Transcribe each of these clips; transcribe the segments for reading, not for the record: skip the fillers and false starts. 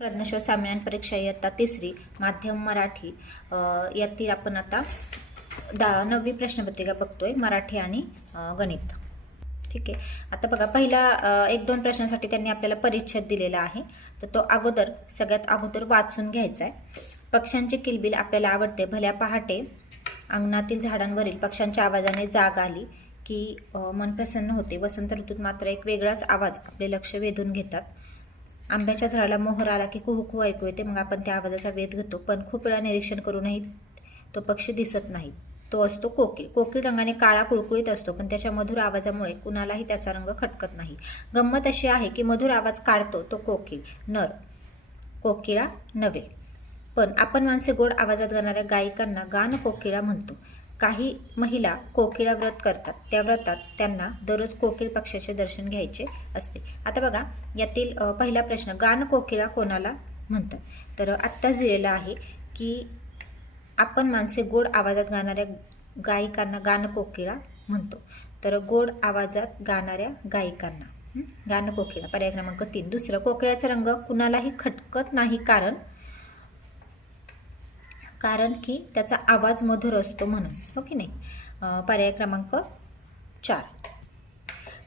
प्रज्ञाशोध सामान्य परीक्षा इयत्ता तिसरी माध्यम मराठी यातील आपण आता 9वी प्रश्नपत्रिका बघतोय मराठी आणि गणित. ठीक आहे. आता बघा पहिला 1-2 प्रश्नांसाठी त्यांनी आपल्याला परिच्छेद दिलेला आहे, तर तो सगळ्यात अगोदर वाचून घ्यायचा आहे. पक्ष्यांचे किलबिल आपल्याला आवडते. भल्या पहाटे अंगणातील झाडांवरील पक्ष्यांच्या आवाजाने जाग आली की मन प्रसन्न होते. वसंत ऋतूत मात्र एक वेगळाच आवाज आपले लक्ष वेधून घेतात. आंब्याच्या झाडाला मोहर आला की कुहू ऐकू येते. मग आपण त्या आवाजाचा वेध घेतो, पण खूप वेळा निरीक्षण करूनही तो पक्षी दिसत नाही. तो असतो कोकिल. कोकिल रंगाने काळा कुळकुळीत असतो, पण त्याच्या मधुर आवाजामुळे कुणालाही त्याचा रंग खटकत नाही. गंमत अशी आहे की मधुर आवाज काढतो तो कोकिल, नर, कोकिळा नव्हे. पण आपण माणसे गोड आवाजात गाणाऱ्या गायिकांना गान कोकिळा म्हणतो. काही महिला कोकिळा व्रत करतात. त्या व्रतात त्यांना दररोज कोकिल पक्षाचे दर्शन घ्यायचे असते. आता बघा यातील पहिला प्रश्न, गान कोकिळा कोणाला म्हणतात? तर आत्ताच दिलेला आहे की आपण माणसे गोड आवाजात गाणाऱ्या गायिकांना गान कोकिळा म्हणतो. तर गोड आवाजात गाणाऱ्या गायिकांना गान कोकिळा. पर्याय क्रमांक 3. दुसरं, कोकिळाचा रंग कुणालाही खटकत नाही कारण की त्याचा आवाज मधुर असतो म्हणून, हो की नाही? पर्याय क्रमांक 4.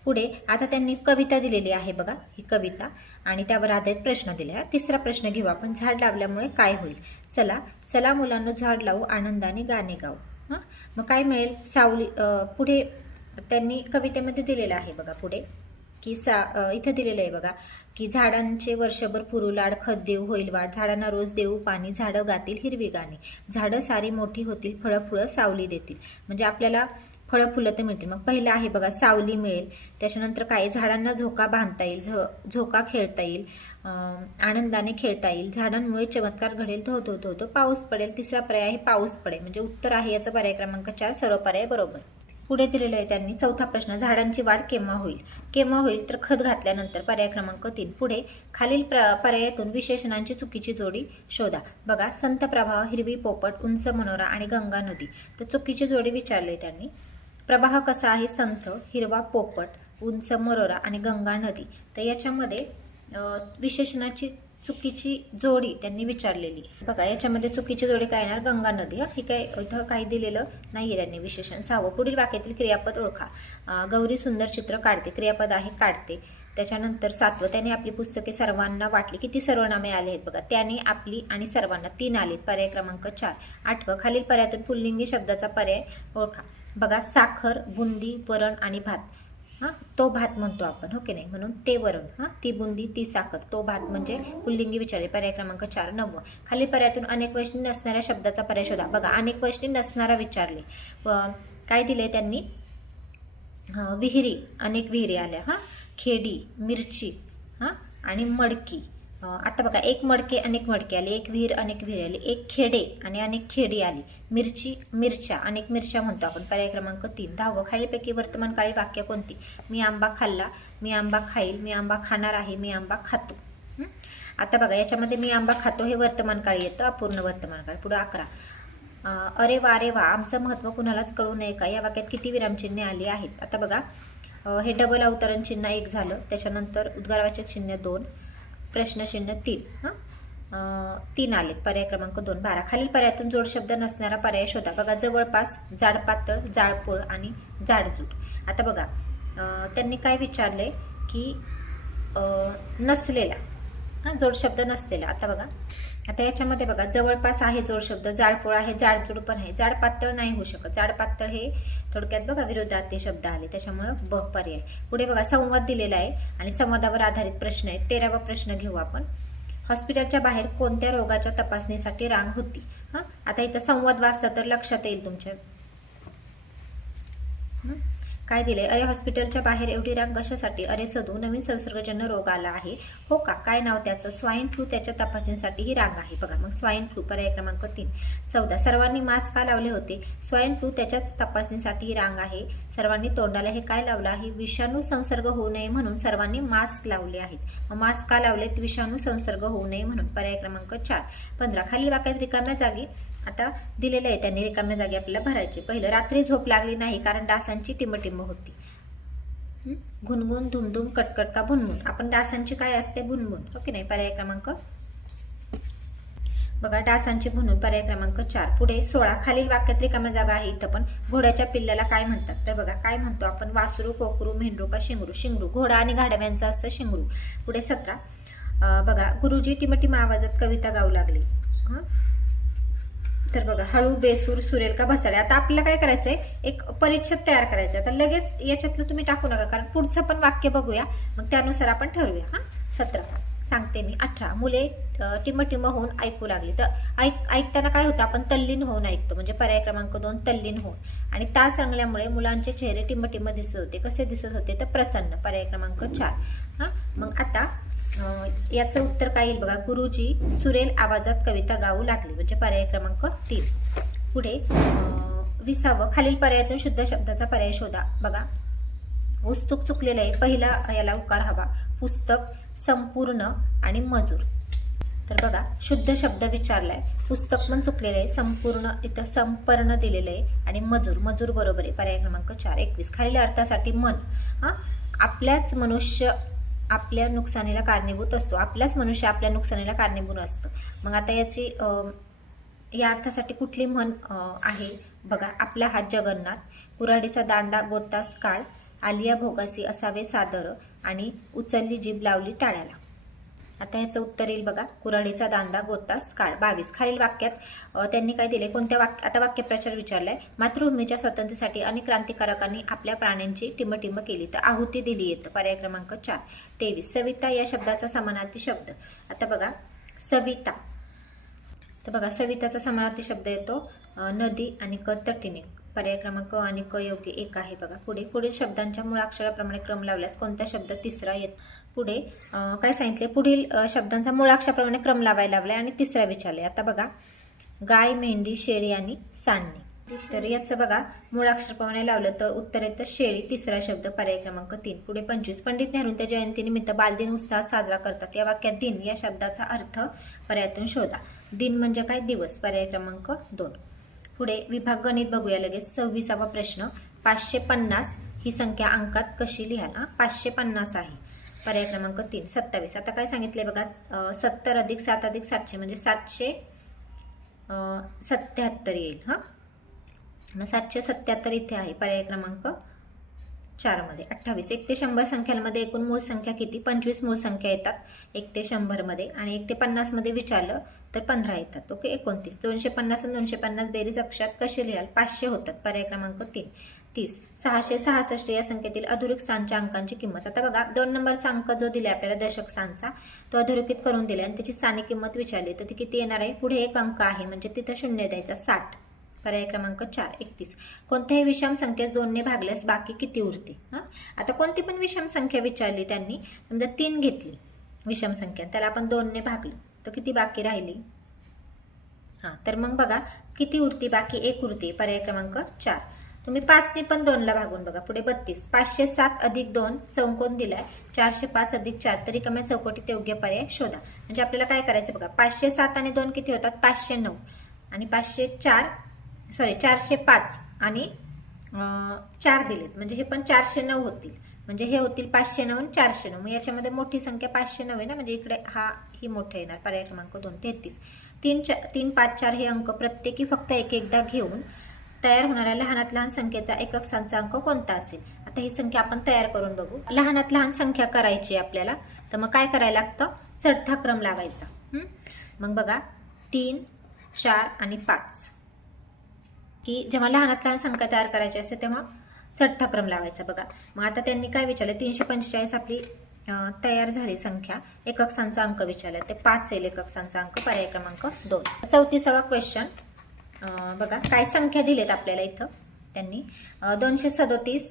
पुढे आता त्यांनी कविता दिलेली आहे बघा, ही कविता आणि त्यावर आधारित प्रश्न दिले आहे. तिसरा प्रश्न घेऊ आपण, झाड लावल्यामुळे काय होईल? चला चला मुलांनो झाड लावू, आनंदाने गाणे गाऊ. मग काय मिळेल? सावली. पुढे त्यांनी कवितेमध्ये दिलेलं आहे बघा पुढे की इथं दिलेलं आहे बघा की झाडांचे वर्षभर पुरू लाड, खत देऊ होईल वाढ, झाडांना रोज देऊ पाणी, झाडं गातील हिरवी गाणी, झाडं सारी मोठी होतील, फळं फुळं सावली देतील. म्हणजे आपल्याला फळं फुलं तर मिळतील. मग पहिलं आहे बघा सावली मिळेल. त्याच्यानंतर काय? झाडांना झोका बांधता येईल, झोका खेळता येईल, आनंदाने खेळता येईल, झाडांमुळे चमत्कार घडेल, धो धो धो धो पाऊस पडेल. तिसरा पर्याय आहे पाऊस पडेल. म्हणजे उत्तर आहे याचा पर्याय क्रमांक 4. सर्व पर्याय बरोबर. पुढे दिलेलं आहे त्यांनी चौथा प्रश्न, झाडांची वाढ केव्हा होईल? केव्हा होईल? तर खत घातल्यानंतर. पर्याय क्रमांक 3. पुढे खालील पर्यायातून विशेषणांची चुकीची जोडी शोधा. बघा, संत प्रवाह, हिरवी पोपट, उंच मनोरा आणि गंगा नदी. तर चुकीची जोडी विचारली त्यांनी. प्रवाह कसा आहे? संत, हिरवा पोपट, उंच मनोरा आणि गंगा नदी. तर याच्यामध्ये विशेषणाची चुकीची जोडी त्यांनी विचारलेली. बघा याच्यामध्ये चुकीची जोडी काय येणार? गंगा नदी. ठीक आहे, इथं काही दिलेलं नाहीये त्यांनी विशेषण. 6. पुढील वाक्यातील क्रियापद ओळखा. गौरी सुंदर चित्र काढते. क्रियापद आहे काढते. त्याच्यानंतर 7. त्याने आपली पुस्तके सर्वांना वाटली. किती सर्वनामे आले आहेत बघा? त्याने, आपली आणि सर्वांना 3 आलेत. पर्याय क्रमांक 4. 8. खालील पर्यायातून पुल्लिंगी शब्दाचा पर्याय ओळखा. बघा, साखर, बुंदी, वरण आणि भात. तो भात म्हणतो आपण, हो की नाही? म्हणून ते वरण, ती बुंदी, ती साखर, तो भात म्हणजे पुल्लिंगी विचारले. पर्याय क्रमांक 4. 9. खालील पर्यायातून अनेक वचनी नसणाऱ्या शब्दाचा पर्याय शोधा. बघा, अनेक वचनी नसणारा विचारले. काय दिले त्यांनी? विहिरी, अनेक विहिरी आल्या, खेडी, मिरची आणि मडकी. आता बघा, एक मडके अनेक मडके आले, एक विहीर अनेक विहिरी आली, एक खेडे आणि अनेक खेडी आली, मिरची, मिरच्या, अनेक मिरच्या म्हणतो आपण. पर्याय क्रमांक 3. 10. खालीलपैकी वर्तमान काळी वाक्य कोणती? मी आंबा खाल्ला, मी आंबा खाईल, मी आंबा खाणार आहे, मी आंबा खातो. आता बघा याच्यामध्ये मी आंबा खातो हे वर्तमान काळी येतं, अपूर्ण वर्तमान काळ. पुढे 11. अरे वा रे वा, आमचं महत्त्व कुणालाच कळू नये का? या वाक्यात किती विरामचिन्हे आली आहेत? आता बघा, हे डबल अवतरण चिन्ह 1 झालं, त्याच्यानंतर उद्गारवाचक चिन्ह 2, प्रश्नचिन्ह 3, 3 आलेत. पर्याय क्रमांक 2. 12. खालील पर्यायातून जोड शब्द नसणारा पर्याय शोधा. बघा, जवळपास, जाड पातळ, जाळपोळ आणि जाडजूड. आता बघा त्यांनी काय विचारले की नसलेला, जोड शब्द नसलेला. आता बघा, आता याच्यामध्ये बघा जवळपास आहे जोड शब्द, जाडपोळ आहे, जाडजूड पण आहे, जाड पातळ नाही होऊ शकत. जाड पातळ हे थोडक्यात बघा विरोधार्थी शब्द आले, त्याच्यामुळे ब पर्याय. पुढे बघा संवाद दिलेला आहे आणि संवादावर आधारित प्रश्न आहेत. 13वा प्रश्न घेऊ आपण. हॉस्पिटलच्या बाहेर कोणत्या रोगाच्या तपासणीसाठी रांग होती? आता इथं संवाद वाचता तर लक्षात येईल तुमच्या. काय दिले? अरे हॉस्पिटलच्या बाहेर एवढी रांग कशासाठी? अरे सदू, नवीन संसर्गजन्य रोग आला आहे. हो का? काय नाव त्याचं? Swine flu. त्याच्या तपासणीसाठी ही रांग आहे. बघा, मग स्वाईन फ्लू. पर्याय क्रमांक 3. 14. सर्वांनी मास्क का लावले होते? Swine flu. त्याच्याच तपासणीसाठी ही रांग आहे. सर्वांनी तोंडाला हे काय लावलं आहे? विषाणू संसर्ग होऊ नये म्हणून सर्वांनी मास्क लावले आहेत. मग मास्क का लावलेत? विषाणू संसर्ग होऊ नये म्हणून. पर्याय क्रमांक 4. 15. खालील वाक्यात रिकाम्या जागी आता दिलेलं आहे त्यांनी, रिकाम्या जागी आपल्याला भरायचे. पहिलं, रात्री झोप लागली नाही कारण डासांची टिमटिम होती. घुनघुन, धुमधुम, कटकट का भुनभुन. आपण डासांची काय असते? भुनभुन, ओके नाही? पर्याय क्रमांक बघा डासांची म्हणून पर्याय क्रमांक 4. पुढे 16 खालील वाक्यात रिकाम्या जागा आहे इथं पण. घोड्याच्या पिल्ल्याला काय म्हणतात? तर बघा काय म्हणतो आपण? वासरू, कोकरू, मेंढरू का शिंगरू? शिंगरू. घोडा आणि गाढव्यांचं असतं शिंगरू. पुढे 17 बघा गुरुजी टिमटिम आवाजात कविता गाऊ लागली. तर बघा हळू, बेसूर, सुरेल का भसाडे. आता आपल्याला काय करायचंय? एक परिच्छेद तयार करायचा. आता लगेच याच्यातलं तुम्ही टाकू नका, कारण पुढचं पण वाक्य बघूया, मग त्यानुसार आपण ठरवूया. 17 सांगते मी. 18 मुले टिमटिम होऊन ऐकू लागली. तर ऐकताना काय होतं? आपण तल्लीन होऊन ऐकतो, म्हणजे पर्याय क्रमांक 2 तल्लीन होऊन. आणि तास रंगल्यामुळे मुलांचे चेहरे टिमटिम दिसत होते. कसे दिसत होते? तर प्रसन्न. पर्याय क्रमांक 4. मग आता याचं उत्तर काय येईल बघा? गुरुजी सुरेल आवाजात कविता गाऊ लागली, म्हणजे पर्याय क्रमांक 3. पुढे 20 खालील पर्यायातून शुद्ध शब्दाचा पर्याय शोधा. बघा पुस्तक चुकलेलं आहे. पहिला याला उकार हवा. पुस्तक, संपूर्ण आणि मजूर. तर बघा शुद्ध शब्द विचारलाय. पुस्तक पण चुकलेलं आहे. संपूर्ण इथं संपर्ण दिलेलं आहे आणि मजूर. मजूर बरोबर आहे. पर्याय क्रमांक 4. 21 खालील अर्थासाठी मन. आपल्याच मनुष्य आपल्या नुकसानीला कारणीभूत असतो. आपल्याच मनुष्य आपल्या नुकसानीला कारणीभूत असतं. मग आता याची या अर्थासाठी कुठली म्हण आहे बघा? आपला हात जगन्नाथ, कुऱ्हाडीचा दांडा गोतास काळ, आलिया भोगासी असावे सादर आणि उचलली जीभ लावली टाळ्याला. आता ह्याचं उत्तर येईल बघा कुऱ्हाडीचा दांडा गोतास काळ. 22 खालील वाक्यात त्यांनी काय दिले? कोणत्या वाक्य? आता वाक्यप्रचार विचारलाय. मातृभूमीच्या स्वातंत्र्यासाठी अनेक क्रांतिकारकांनी आपल्या प्राण्यांची टिमटिम केली, तर आहुती दिली येतं. पर्याय क्रमांक 4. 23 सविता या शब्दाचा समानार्थी शब्द. आता बघा सविता. तर बघा सविताचा समानार्थी शब्द येतो नदी आणि तटीने. पर्याय क्रमांक आणि योग्य 1 आहे बघा. पुढील शब्दांच्या मूळाक्षराप्रमाणे क्रम लावल्यास कोणता शब्द तिसरा येत? पुढे काय सांगितले? पुढील शब्दांचा मूळाक्षराप्रमाणे क्रम लावायला लावलाय आणि तिसरा विचारले. आता बघा गाय, मेंढी, शेळी आणि सांडणी. तर याचं बघा मूळाक्षराप्रमाणे लावलं तर उत्तर येतं शेळी. तिसरा शब्द पर्याय क्रमांक 3. पुढे 25 पंडित नेहरूंच्या जयंतीनिमित्त बालदिन उत्साहात साजरा करतात. या वाक्यात दिन या शब्दाचा अर्थ पर्यायातून शोधा. दिन म्हणजे काय? दिवस. पर्याय क्रमांक 2. पुढे विभाग गणित बघूया लगेच. 26वा प्रश्न. 550 ही संख्या अंकात कशी लिहाल? 550 आहे. पर्याय क्रमांक 3. 27 आता काय सांगितले बघा? 70 अधिक 7 अधिक 700 म्हणजे 777 येईल. मग 777 इथे आहे पर्याय क्रमांक 4 मध्ये. 28 1 ते 100 संख्यांमध्ये एकूण मूळ संख्या किती? 25 मूळ संख्या येतात 1 ते 100 मध्ये, आणि 1 ते 50 मध्ये विचारलं तर 15 येतात. ओके 29 250 आणि 250 बेरीज अक्षरात कसे लिहाल? 500 होतात. पर्याय क्रमांक 3. 30 666 या संख्येतील अधोरेखित स्थानच्या अंकांची किंमत. आता बघा 2 नंबरचा अंक जो दिला आपल्याला दशक स्थानचा, तो अधोरेखित करून दिला आणि त्याची स्थानिक किंमत विचारली, तर ती किती येणार आहे? पुढे एक अंक आहे म्हणजे तिथं 0 द्यायचा. 60. पर्याय क्रमांक 4. 31 कोणत्याही विषम संख्येस 2 ने भागल्यास बाकी किती उरते? आता कोणती पण विषम संख्या विचारली त्यांनी, समजा 3 घेतली विषम संख्या, त्याला आपण 2 ने भागलो तर किती बाकी राहिली? तर मग बघा किती उरती? बाकी 1 उरते. पर्याय क्रमांक 4. तुम्ही 5 ने पण 2 ला भागून बघा. पुढे 32 507 अधिक 2 चौकोन दिलाय 405 अधिक 4 तरी कमी चौकटीत योग्य पर्याय शोधा. म्हणजे आपल्याला काय करायचं बघा? 507 आणि 2 किती होतात? 509 आणि 405 आणि 4 दिलेत म्हणजे हे पण 409 होतील. म्हणजे हे होतील 509 आणि 409. मग याच्यामध्ये मोठी संख्या 509 आहे ना, म्हणजे इकडे ही मोठे येणार. पर्याय क्रमांक 2. 33 3 5 4 हे अंक प्रत्येकी फक्त एकदा घेऊन तयार होणाऱ्या लहानात लहान संख्येचा एकक स्थानचा अंक कोणता असेल? आता ही संख्या आपण तयार करून बघू. लहानात लहान संख्या करायची आपल्याला, तर मग काय करायला लागतं? चढता क्रम लावायचा. मग बघा 3 4 आणि 5 की जेव्हा लहानात लहान संख्या तयार करायची असते तेव्हा चढता क्रम लावायचा. बघा मग आता त्यांनी काय विचारलं? 345 आपली तयार झाली संख्या, एकक स्थानचा अंक विचारला, ते 5 येईल एकक स्थानचा अंक. पर्याय क्रमांक 2. 34वा क्वेश्चन बघा काय संख्या दिलेत आपल्याला इथं त्यांनी? 237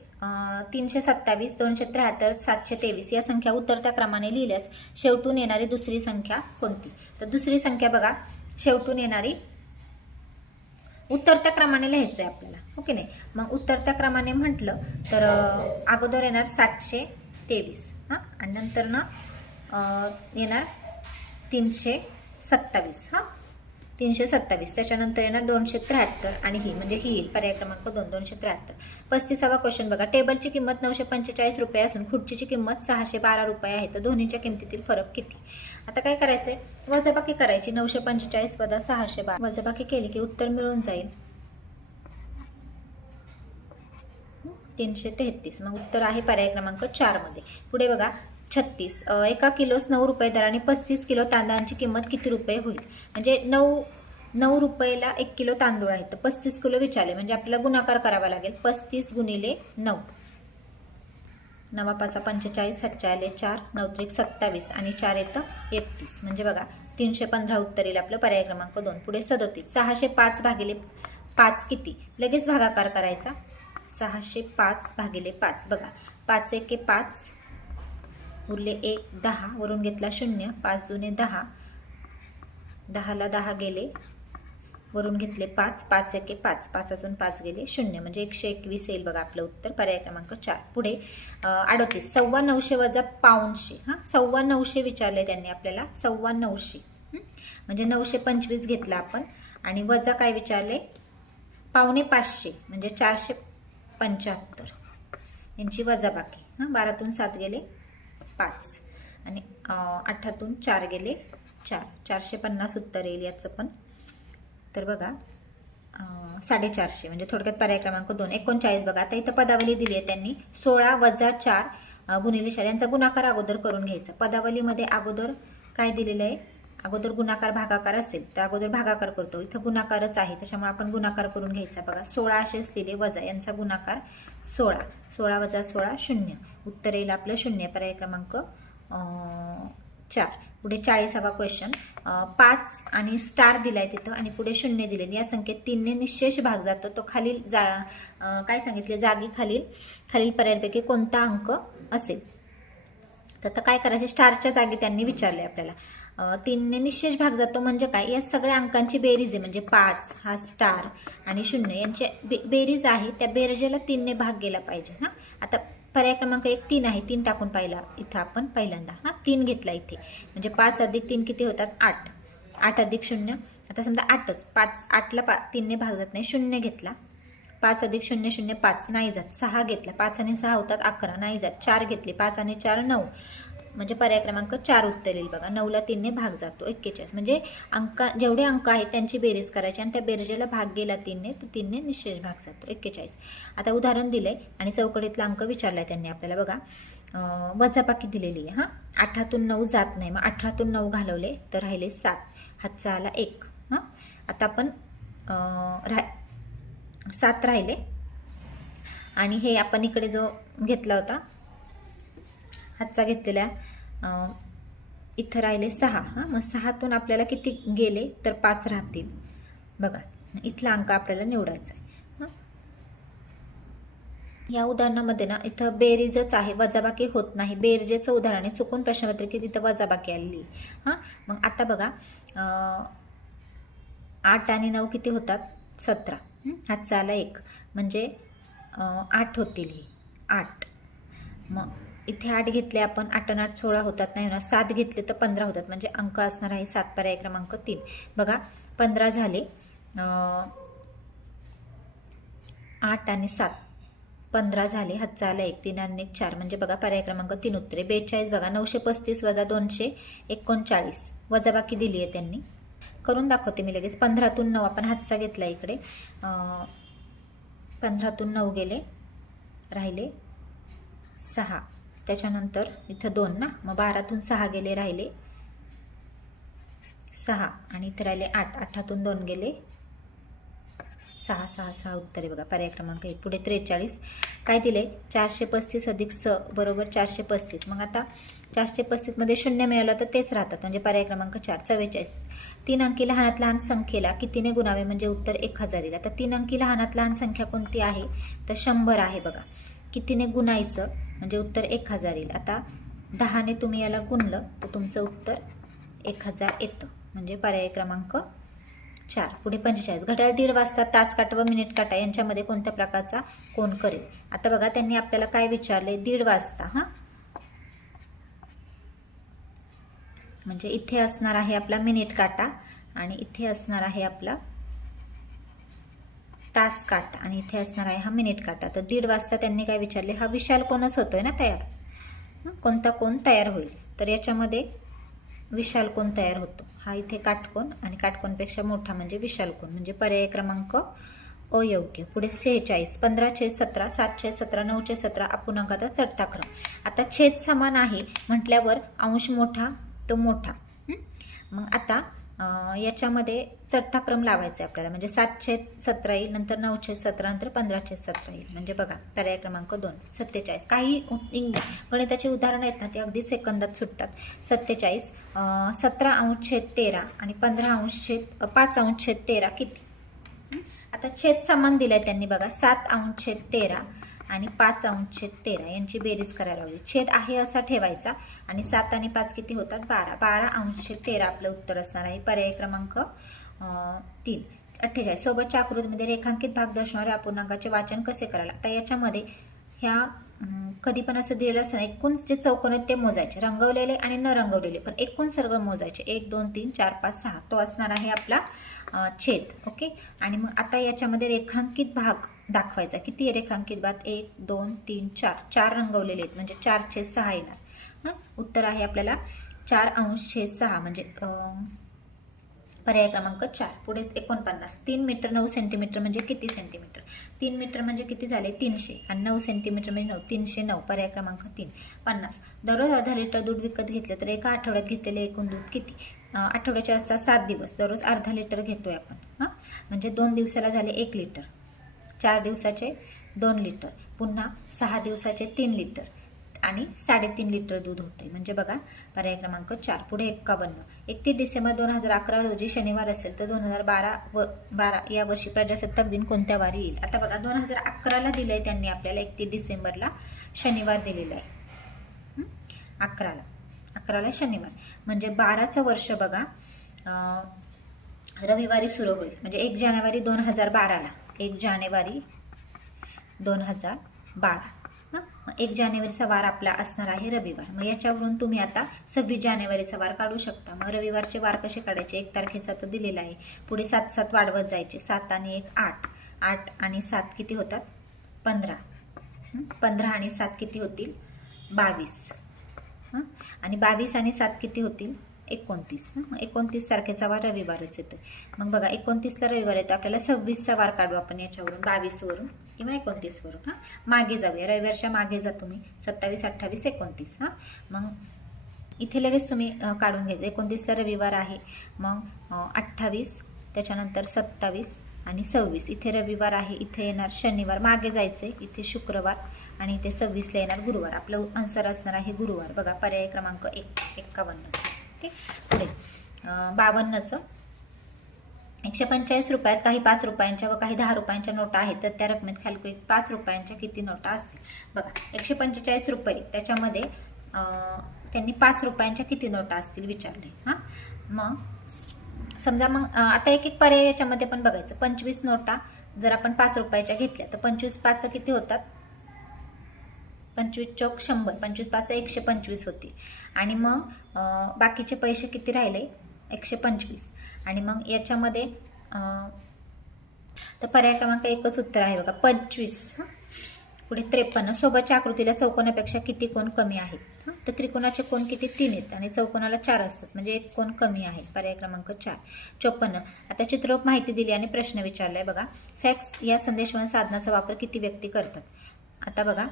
327 273 723 या संख्या उतरत्या क्रमाने लिहिल्यास शेवटून येणारी दुसरी संख्या कोणती? तर दुसरी संख्या बघा शेवटून येणारी उतरत्या क्रमाने लिहायचं आहे आपल्याला. ओके नाही? मग उतरत्या क्रमाने म्हटलं तर अगोदर येणार 723 आणि नंतर येणार 327. 327. त्याच्यानंतर येणार 273 आणि ही म्हणजे ही येईल पर्याय क्रमांक 2 273. 35वा क्वेश्चन बघा. टेबलची किंमत 945 रुपये असून खुर्चीची किंमत 612 रुपये आहे, तर दोन्हीच्या किमतीतील फरक किती? आता काय करायचंय, वजाबाकी करायची. 945 वजा 612 वजाबाकी केली की उत्तर मिळून जाईल 333. मग उत्तर आहे पर्याय क्रमांक 4 मध्ये. पुढे बघा 36. 1 किलोस 9 रुपये दराने 35 किलो तांदळांची किंमत किती रुपये होईल? म्हणजे 9 रुपयाला 1 किलो तांदूळ आहे, तर 35 किलो विचारले म्हणजे आपल्याला गुणाकार करावा लागेल. 35 गुणिले 9, 9 5 45, 7 आले 4, 9 3 27 आणि 4 येतं 31. म्हणजे बघा 315 उत्तर येईल आपलं पर्याय क्रमांक 2. पुढे 37. 605 भागिले 5 किती? लगेच भागाकार करायचा. 605 भागिले 5 बघा 5 1 5 उरले 1 10 वरून घेतला 0, 5 दुने 10, 10ला 10 गेले, वरून घेतले 5, 5 1 5, 5 अजून 5 गेले 0 म्हणजे 121 येईल बघा आपलं उत्तर पर्याय क्रमांक 4. पुढे 38. 950 वजा 500. हां 950 विचारले त्यांनी आपल्याला. 950 म्हणजे 925 घेतला आपण आणि वजा काय विचारले? 550 म्हणजे 475 यांची वजाबाकी. हां 12तून 7 गेले 5 आणि 8तून 4 गेले 4, 450 उत्तर येईल याचं पण. तर बघा 450 म्हणजे थोडक्यात पर्याय क्रमांक 2. 39 बघा. आता इथं पदावली दिली आहे त्यांनी. 16 वजा 4 गुणिले 4 यांचा गुणाकार अगोदर करून घ्यायचा. पदावलीमध्ये अगोदर काय दिलेलं आहे? अगोदर गुणाकार भागाकार असेल तर अगोदर भागाकार करतो. इथं गुणाकारच आहे त्याच्यामुळे आपण गुणाकार करून घ्यायचा. बघा 16 असेच दिले वजा यांचा गुणाकार 16, 16 वजा 16 0. उत्तर येईल आपलं 0 पर्याय क्रमांक 4. पुढे 40वा क्वेश्चन. 5 आणि स्टार दिलाय तिथं आणि पुढे 0 दिले. या संख्येत 3 ने निशेष भाग जातो. तो खालील काय सांगितले? जागी खालील पर्यायांपैकी कोणता अंक असेल? तर आता काय करायचे? स्टारच्या जागी त्यांनी विचारले आपल्याला. 3 ने निशेष भाग जातो म्हणजे काय? या सगळ्या अंकांची बेरीज आहे. म्हणजे 5 हा स्टार आणि 0 यांची बेरीज आहे. त्या बेरजेला 3 ने भाग गेला पाहिजे. हां आता पर्याय क्रमांक 1 3 आहे. 3 टाकून पाहिला इथं आपण पहिल्यांदा. हां 3 घेतला इथे म्हणजे 5 अधिक 3 किती होतात? 8. 8 अधिक 0 आता समजा 8च. 5 8ला 3 ने भाग जात नाही. 0 घेतला. 5 अधिक 0 0 5 नाही जात. 6 घेतला. 5 आणि 6 होतात 11 नाही जात. 4 घेतले. 5 आणि 4 9 म्हणजे पर्याय क्रमांक 4 उत्तर येईल बघा. 9ला 3 ने भाग जातो 41. म्हणजे जेवढे अंक आहेत त्यांची बेरीज करायची आणि त्या बेरजेला भाग गेला 3 ने तर 3 ने निशेष भाग जातो 41. आता उदाहरण दिलंय आणि चौकडीतला अंक विचारलाय त्यांनी आपल्याला. बघा वजाबाकी दिलेली आहे. हां 8तून 9 जात नाही मग 18तून 9 घालवले तर राहिले 7, हातचा आला 1. हां आता आपण 7 राहिले आणि हे आपण इकडे जो घेतला होता हातचा घेतलेला इथं राहिले 6. हां मग 6तून आपल्याला किती गेले तर 5 राहतील. बघा इथला अंक आपल्याला निवडायचा आहे. या उदाहरणामध्ये ना इथं बेरीजच आहे, वजाबाकी होत नाही. बेरजेचं उदाहरण आहे. चुकून प्रश्नपत्रिकेत इथं वजाबाकी आलेली. हां मग आता बघा 8 आणि 9 किती होतात? 17. हातचा आला 1 म्हणजे 8 होतील. हे 8. मग इथे 8 घेतले आपण. 8 आणि 8 16 होतात नाही होणार. 7 घेतले तर 15 होतात म्हणजे अंक असणार आहे 7 पर्याय क्रमांक 3. बघा 15 झाले. 8 आणि 7 15 झाले. हातचा आला 1 3 आणि 1 4 म्हणजे बघा पर्याय क्रमांक 3 उत्तरे. 42 बघा 935 वजा 239 वजाबाकी दिली आहे त्यांनी. करून दाखवते मी लगेच. 15तून 9 आपण हातचा घेतला इकडे. 15तून 9 गेले राहिले 6. त्याच्यानंतर इथं 2 ना मग 12तून 6 गेले राहिले 6 आणि इथं राहिले 8. 8तून 2 गेले 6 6 6 उत्तरे बघा पर्याय क्रमांक 1. पुढे 43 काय दिले? 435 अधिक 6 बरोबर 435. मग आता 435 मध्ये 0 मिळालं तर तेच राहतात म्हणजे पर्याय क्रमांक 4. 44 3 अंकी लहानात लहान संख्येला कितीने गुणावे म्हणजे उत्तर 1000 येईल. आता 3 अंकी लहानात लहान संख्या कोणती आहे तर 100 आहे. बघा कितीने गुणायचं म्हणजे उत्तर 1000 येईल. आता 10ने तुम्ही याला गुणलं तर तुमचं उत्तर 1000 येतं म्हणजे पर्याय क्रमांक 4. पुढे 45 घड्याळ 1:30 वाजता तास काटा व मिनिट काटा यांच्यामध्ये कोणत्या प्रकारचा कोन करेल? आता बघा त्यांनी आपल्याला काय विचारले? 1:30 वाजता. हां म्हणजे इथे असणार आहे आपला मिनिट काटा आणि इथे असणार आहे आपला तास काटा आणि इथे असणार आहे हा मिनिट काटा. तर 1:30 वाजता त्यांनी काय विचारले, हा विशाल कोणच होतोय ना तयार, कोणता कोण तयार होईल. तर याच्यामध्ये विशाल कोण तयार होतो, हा इथे काटकोन आणि काटकोनपेक्षा मोठा म्हणजे विशाल कोण, म्हणजे पर्याय क्रमांक अयोग्य. पुढे 46, 15/17, 7/17, 9/17 अपूर्णांकाचा चढता क्रम. आता छेद समान आहे म्हटल्यावर अंश मोठा तो मोठा. मग आता याच्यामध्ये चढता क्रम लावायचा आहे आपल्याला, म्हणजे 7/17 येईल, नंतर 9/17, नंतर 15/17 येईल. म्हणजे बघा पर्याय क्रमांक 2 47. काही गणिताची उदाहरणं आहेत ना ते अगदी सेकंदात सुटतात. 47 17/13 आणि 15/5/13 किती. आता छेद समान दिलाय त्यांनी बघा, 7/13 आणि 5/13 यांची बेरीज करायला हवी. छेद आहे असा ठेवायचा आणि 7 आणि 5 किती होतात, 12. 12/13 आपलं उत्तर असणार आहे. पर्याय क्रमांक 3. 48 सोबतच्या आकृतीमध्ये रेखांकित भाग दर्शवणाऱ्या अपूर्णांकाचे वाचन कसे करायला. आता याच्यामध्ये ह्या कधी पण असं दिलेलं असं एकूण जे चौकोन आहेत ते मोजायचे, रंगवलेले आणि न रंगवलेले, पण एकूण सर्व मोजायचे. 1 2 3 4 5 6 तो असणार आहे आपला छेद. ओके. आणि मग आता याच्यामध्ये रेखांकित भाग दाखवायचा. किती रेखांकित भाग, 1 2 3 4, 4 रंगवलेले आहेत म्हणजे 4/6 येणार. उत्तर आहे आपल्याला 4/6 म्हणजे पर्याय क्रमांक 4. पुढे 49 3 मीटर 9 सेंटीमीटर म्हणजे किती सेंटीमीटर. 3 मीटर म्हणजे किती झाले 300 आणि 9 सेंटीमीटर म्हणजे 9 309. पर्याय क्रमांक 3. 50 दररोज अर्धा लिटर दूध विकत घेतले तर एका आठवड्यात घेतलेले एकूण दूध किती. आठवड्याचे असतात 7 दिवस, दररोज अर्धा लिटर घेतोय आपण, म्हणजे 2 दिवसाला झाले 1 लिटर, 4 दिवसाचे 2 लिटर, पुन्हा 6 दिवसाचे 3 लिटर आणि 3.5 लिटर दूध होते. म्हणजे बघा पर्याय क्रमांक 4. पुढे 51 31 डिसेंबर 2011 रोजी शनिवार असेल तर 2012 या वर्षी प्रजासत्ताक दिन कोणत्या वारी येईल. आता बघा 2011ला दिलंय त्यांनी आपल्याला, 31 डिसेंबरला शनिवार दिलेला आहे. 11ला शनिवार म्हणजे 12चं वर्ष बघा रविवारी सुरू होईल, म्हणजे 1 जानेवारी 2012ला 1 जानेवारी 2012. 1 जानेवारीचा वार आपला असणार आहे रविवार. मग याच्यावरून तुम्ही आता 26 जानेवारीचा वार काढू शकता. मग रविवारचे वार कसे काढायचे, 1 तारखेचा तर दिलेला आहे, पुढे 7 वाढवत जायचे, 7 आणि 1 8, 8 आणि 7 किती होतात 15, 15 आणि 7 किती होतील 22, आणि 22 आणि 7 किती होतील 29. मग 29 तारखेचा वार रविवारच येतो. मग बघा 29ला रविवार येतो, आपल्याला 26चा वार काढू आपण याच्यावरून, 22वरून किंवा 29वरून. मागे जाऊया, रविवारच्या मागे जा तुम्ही, 27 28 29. मग इथे लगेच तुम्ही काढून घ्यायचं. 29ला रविवार आहे, मग 28 त्याच्यानंतर 27 आणि 26. इथे रविवार आहे, इथे येणार शनिवार, मागे जायचे, इथे शुक्रवार आणि इथे 26ला येणार गुरुवार. आपलं आन्सर असणार आहे गुरुवार. बघा पर्याय क्रमांक 1 51. ओके. पुढे 52चं 145 रुपयात काही 5 रुपयांच्या व काही 10 रुपयांच्या नोटा आहेत, तर त्या रकमेत खाली 5 रुपयांच्या किती नोटा असतील. बघा 145 रुपये, त्याच्यामध्ये त्यांनी 5 रुपयांच्या किती नोटा असतील विचारले. मग समजा मग आता एक पर्याय याच्यामध्ये पण बघायचं. 25 नोटा जर आपण 5 रुपयाच्या घेतल्या तर 25 5 किती होतात, 25 चौक 100, 25 5 125 होती. आणि मग बाकीचे पैसे किती राहिले 125. आणि मग याच्यामध्ये तर पर्याय क्रमांक 1च उत्तर आहे बघा 25. पुढे 53 सोबतच्या आकृतीला चौकोनापेक्षा किती कोण कमी आहेत. तर त्रिकोणाचे कोण किती 3 आहेत आणि चौकोनाला 4 असतात, म्हणजे एक कोण कमी आहे. पर्याय क्रमांक 4. 54 आता चित्ररूप माहिती दिली आणि प्रश्न विचारलाय बघा. फॅक्स या संदेशवहन साधनाचा वापर किती व्यक्ती करतात. आता बघा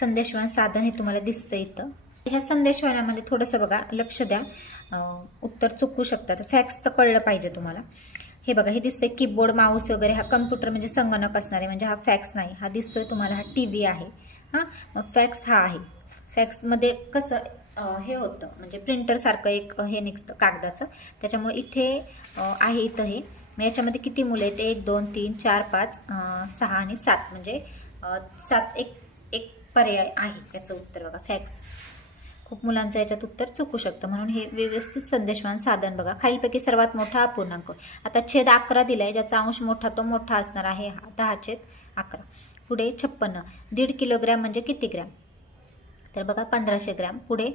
संदेशवहन साधन हे तुम्हाला दिसतं इथं. ह्या संदेशवहनामध्ये थोडंसं बघा लक्ष द्या, उत्तर चुकू शकतात. फॅक्स तर कळलं पाहिजे तुम्हाला. हे बघा हे दिसतंय कीबोर्ड माऊस वगैरे, हा कम्प्युटर म्हणजे संगणक असणार आहे, म्हणजे हा फॅक्स नाही. हा दिसतोय तुम्हाला हा TV आहे. मग फॅक्स हा आहे. फॅक्समध्ये कसं हे होतं म्हणजे प्रिंटरसारखं एक हे निघतं कागदाचं, त्याच्यामुळे इथे आहे इथं हे. मग याच्यामध्ये किती मुलं आहेत 1 2 3 4 5 6 आणि 7, म्हणजे 7 एक पर्याय आहे त्याचं उत्तर बघा फॅक्स. खूप मुलांचं याच्यात उत्तर चुकू शकतं, म्हणून हे व्यवस्थित संदेशवहन साधन बघा. खालीलपैकी सर्वात मोठा अपूर्णांक. आता छेद 11 दिलाय, ज्याचा अंश मोठा तो मोठा असणार आहे 10/11. पुढे 56 1.5 किलोग्रॅम म्हणजे किती ग्रॅम, तर बघा 1500 ग्रॅम. पुढे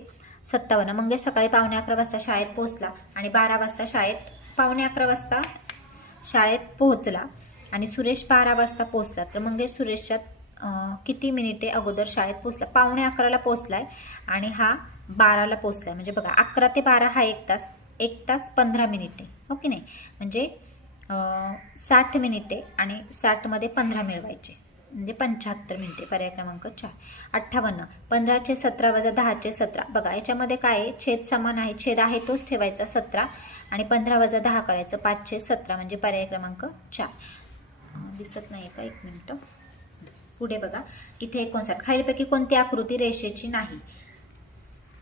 57. मंगेश सकाळी 11:15 वाजता शाळेत पोहोचला आणि 12 वाजता शाळेत 11:15 वाजता शाळेत पोहोचला आणि सुरेश 12 वाजता पोहोचला. तर मंगेश सुरेशच्या किती मिनिटे अगोदर शाळेत पोहोचला? 11:15ला पोहोचलाय आणि हा 12ला पोहोचलाय. म्हणजे बघा 11 ते 12 हा 1 तास, 1 तास 15 मिनिटे, हो की नाही? म्हणजे 60 मिनिटे आणि 60मध्ये 15 मिळवायचे म्हणजे 75 मिनिटे. पर्याय क्रमांक 4. 58. 15चे 17 वजा 10चे 17. बघा याच्यामध्ये काय आहे? छेद समान आहे, छेद आहे तोच ठेवायचा 17 आणि 15 वजा 10 करायचं 5चे 17 म्हणजे पर्याय क्रमांक 4. दिसत नाही का? 1 मिनिट. पुढे बघा इथे 59. खालीलपैकी कोणती आकृती रेषेची नाही?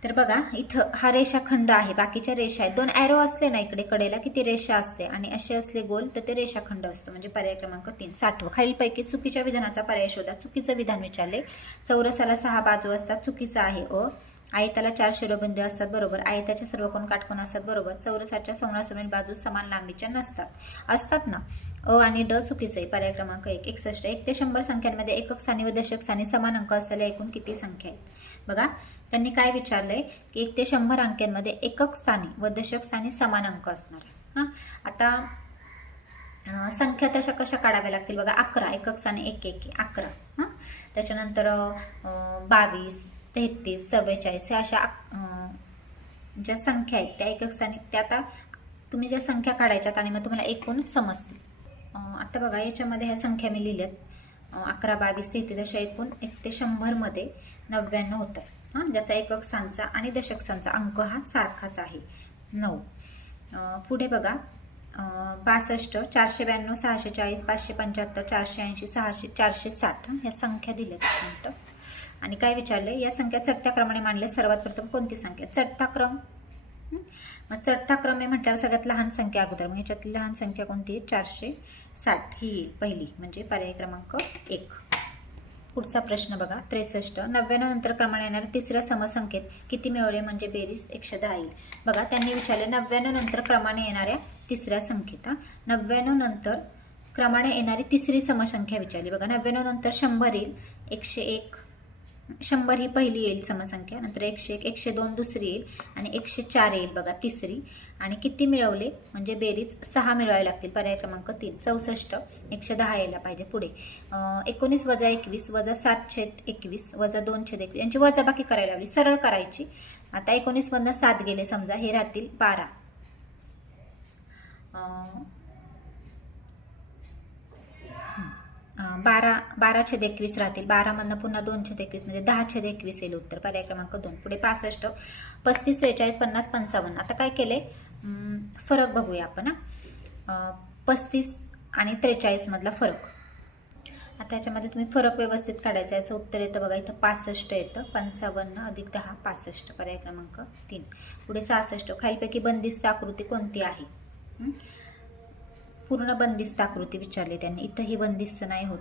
तर बघा इथं हा रेषाखंड आहे, बाकीच्या रेषा आहेत. 2 ॲरो असले ना इकडे कडेला की ती रेषा असते आणि असे असले गोल तर ते रेषाखंड असतो म्हणजे पर्याय क्रमांक 3. 60. खालीलपैकी चुकीच्या विधानाचा पर्याय शोधा. चुकीचं विधान विचारले. चौरसाला 6 बाजू असतात, चुकीचं आहे. आयताला 4 शिरोबिंदू असतात, बरोबर. आयताचे सर्व कोण काटकोन असतात, बरोबर. चौरसाच्या समोरासमोरील बाजू समान लांबीच्या नसतात, असतात ना. आणि ड चुकीचं आहे. पर्याय क्रमांक 1. 61. 1 ते 100 संख्यांमध्ये एकक स्थानी व दशक स्थानी समान अंक असलेल्या एकूण किती संख्या आहेत? बघा त्यांनी काय विचारलंय की 1 ते 100 अंकांमध्ये एकक स्थानी व दशक स्थानी समान अंक असणार. हां, आता संख्या तशा कशा काढाव्या लागतील? बघा 11 एकक स्थानी 1 1 11. हां, त्याच्यानंतर 22 33 44 ह्या अशा ज्या संख्या आहेत त्या एकक स्थानी, त्या आता तुम्ही ज्या संख्या काढायच्यात आणि मग तुम्हाला एकूण समजतील. आता बघा याच्यामध्ये ह्या संख्या मी लिहिल्यात 11 22 33 अशा एकूण 1 ते 100 मध्ये 99 होतात. हां, ज्याचा एकक स्थानचा आणि दशक स्थानचा अंक हा सारखाच आहे 9. पुढे बघा 62 492 640 575 480 600 460 ह्या संख्या दिल्यात. आणि काय विचारले? या संख्या चढत्या क्रमाने मांडले. सर्वात प्रथम कोणती संख्या? चढता क्रम. मग चढता क्रम आहे म्हटल्यावर सगळ्यात लहान संख्या अगोदर, मग ह्याच्यातली लहान संख्या कोणती आहे? 460 ही येईल पहिली म्हणजे पर्याय क्रमांक 1. पुढचा प्रश्न बघा 63. 99 नंतर क्रमाने येणाऱ्या तिसऱ्या समसंख्येत किती मिळवले म्हणजे बेरीज 110 येईल? बघा त्यांनी विचारले 99 नंतर क्रमाने येणाऱ्या तिसऱ्या संख्येत. 99 नंतर क्रमाने येणारी तिसरी समसंख्या विचारली. बघा 99 नंतर 100 येईल, 101 100 ही पहिली येईल समसंख्या, नंतर 101 102 दुसरी येईल आणि 104 येईल बघा तिसरी. आणि किती मिळवले म्हणजे बेरीज 6 मिळवावे लागतील. पर्याय क्रमांक 3. 64 110 यायला पाहिजे. पुढे 19 वजा 21 वजा 7/21 वजा 2/21 यांची वजाबाकी करायला लावली, सरळ करायची. आता 19 मधनं 7 गेले समजा, हे राहतील 12. 12/21 राहतील. 12 मधनं पुन्हा 2/21 म्हणजे 10/21 येईल उत्तर. पर्याय क्रमांक 2. पुढे 65 35 43 50 55. आता काय केले? फरक बघूया आपण. 35 आणि 43 मधला फरक. आता याच्यामध्ये तुम्ही फरक व्यवस्थित काढायचा. याचं उत्तर येतं बघा इथं 65 येतं. 55 अधिक 10 65. पर्याय क्रमांक 3. पुढे 66 खालीलपैकी बंदिस्त आकृती कोणती आहे? पूर्ण बंदिस्त आकृती विचारली त्यांनी. इथं ही बंदिस्त नाही होत.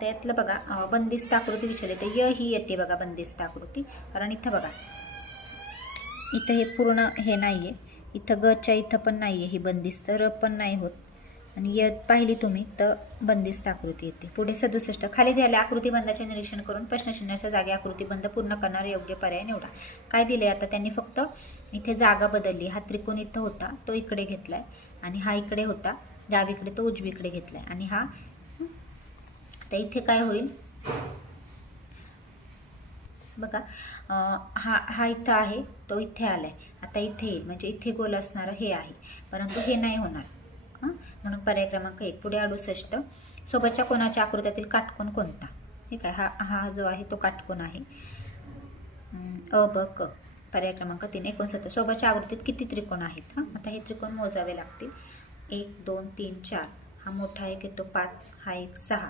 त्यातलं बघा बंदिस्त आकृती विचारली तर य ही येते बघा बंदिस्त आकृती. कारण इथं बघा इथं हे पूर्ण हे नाहीये, इथं गच्या इथं पण नाहीये ही बंदिस्त, र पण नाही होत आणि य पाहिली तुम्ही तर बंदिस्त आकृती येते. पुढे 67 खाली दिलेल्या आकृतीबंधाचे निरीक्षण करून प्रश्नचिन्हाच्या जागी आकृतीबंध पूर्ण करणारा योग्य पर्याय निवडा. काय दिले? आता त्यांनी फक्त इथे जागा बदलली. हा त्रिकोण इथं होता तो इकडे घेतलाय आणि हा इकडे होता डावीकडे तो उजवीकडे घेतलाय आणि हा आता इथे काय होईल बघा हा इथं आहे तो इथे आलाय, आता इथे येईल म्हणजे इथे गोल असणारं हे आहे, परंतु हे नाही होणार. म्हणून पर्याय क्रमांक 1. पुढे 68 सोबतच्या कोणाच्या आकृत्यातील काटकोन कोणता? ठीक आहे, हा जो आहे तो काटकोन आहे अ ब क. पर्याय क्रमांक 3. 69 सोबतच्या आकृतीत किती त्रिकोण आहेत? आता हे त्रिकोण मोजावे लागतील. 1 2 3 4. हा मोठा एक येतो 5, हा एक 6,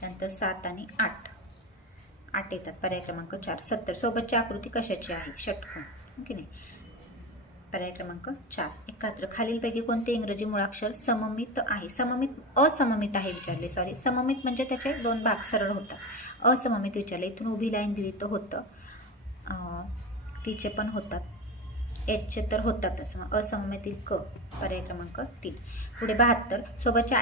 त्यानंतर 7 आणि 8 येतात. पर्याय क्रमांक 4. 70 सोबतची आकृती कशाची आहे? षटकोन, की नाही? पर्याय क्रमांक 4. 71 खालीलपैकी कोणते इंग्रजी मुळाक्षर सममित आहे? असममित आहे विचारले. सॉरी, सममित म्हणजे त्याचे 2 भाग सरळ होतात. असममित विचारले. इथून उभी लाईन दिली तर होतं, टीचे पण होतात, एचचे तर होतातच. मग असममित क. पर्याय क्रमांक 3. पुढे 72 सोबतच्या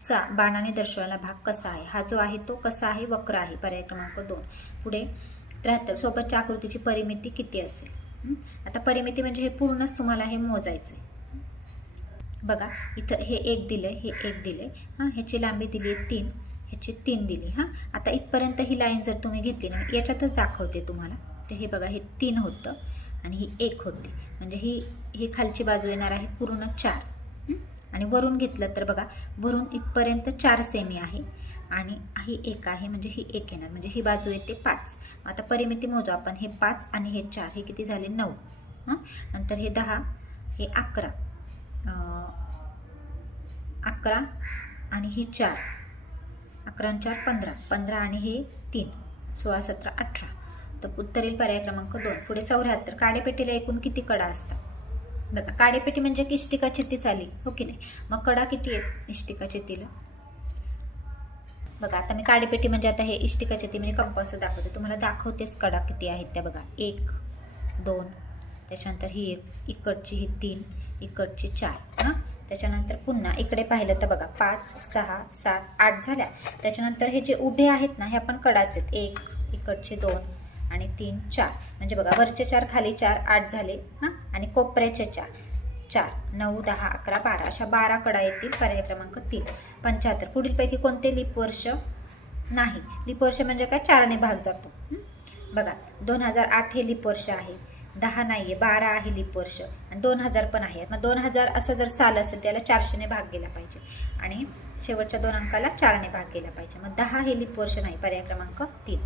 चा बाणाने दर्शवलेला भाग कसा आहे? हा जो आहे तो कसा आहे? वक्र आहे. पर्याय क्रमांक 2. पुढे 73 सोबतच्या आकृतीची परिमिती किती असेल? आता परिमिती म्हणजे हे पूर्णच तुम्हाला हे मोजायचं आहे. बघा इथं हे 1 दिलंय, हे 1 दिलंय. ह्याची लांबी दिली आहे 3, ह्याची 3 दिली. आता इथपर्यंत ही लाईन जर तुम्ही घेतली ना, याच्यातच दाखवते तुम्हाला. तर हे बघा, हे 3 होतं आणि ही 1 होती. म्हणजे ही खालची बाजू येणार आहे पूर्ण 4. आणि वरून घेतलं तर बघा, वरून इथपर्यंत 4 सेमी आहे आणि ही 1 आहे, म्हणजे ही 1 येणार. म्हणजे ही बाजू येते 5. आता परिमिती मोजू आपण. हे 5 आणि हे 4, हे किती झाले? 9. नंतर हे 10, हे 11, 11 आणि ही 4, 11 आणि 4 15, 15 आणि हे 3, 16, 17, 18. तर उत्तर येईल पर्याय क्रमांक 2. पुढे 74 काडेपेटीला एकूण किती कडा असतात? बघा, काडेपेटी म्हणजे की इष्टिका चित्तीच आली, हो की नाही? मग कडा किती आहेत इष्टिका चित्तीला? बघा, आता मी काडेपेटी म्हणजे आता हे इष्टिका चित्ती म्हणजे कंपास दाखवते तुम्हाला. दाखवतेच कडा किती आहेत त्या. बघा, 1, 2, त्याच्यानंतर ही 1, इकडची ही 3, इकडची 4. त्याच्यानंतर पुन्हा इकडे पाहिलं तर बघा 5, 6, 7, 8 झाल्या. त्याच्यानंतर हे जे उभे आहेत ना, हे आपण कडाच आहेत. 1, इकडचे 2 आणि 3, 4. म्हणजे बघा, वरचे 4, खाली 4, 8 झाले. आणि कोपऱ्याचे 4, 9, 10, 11, 12 अशा 12 कडा येतील. पर्याय क्रमांक 3. 75 पुढीलपैकी कोणते लीप वर्ष नाही? लीप वर्ष म्हणजे काय? 4ने भाग जातो. बघा, 2008 हे लीप वर्ष आहे. 10 नाही आहे, 12 आहे लीप वर्ष आणि 2000 पण आहे. मग 2000 असं जर साल असेल त्याला 400ने भाग गेला पाहिजे आणि शेवटच्या 2 अंकाला 4ने भाग गेला पाहिजे. मग 10 हे लीप वर्ष नाही. पर्याय क्रमांक 3.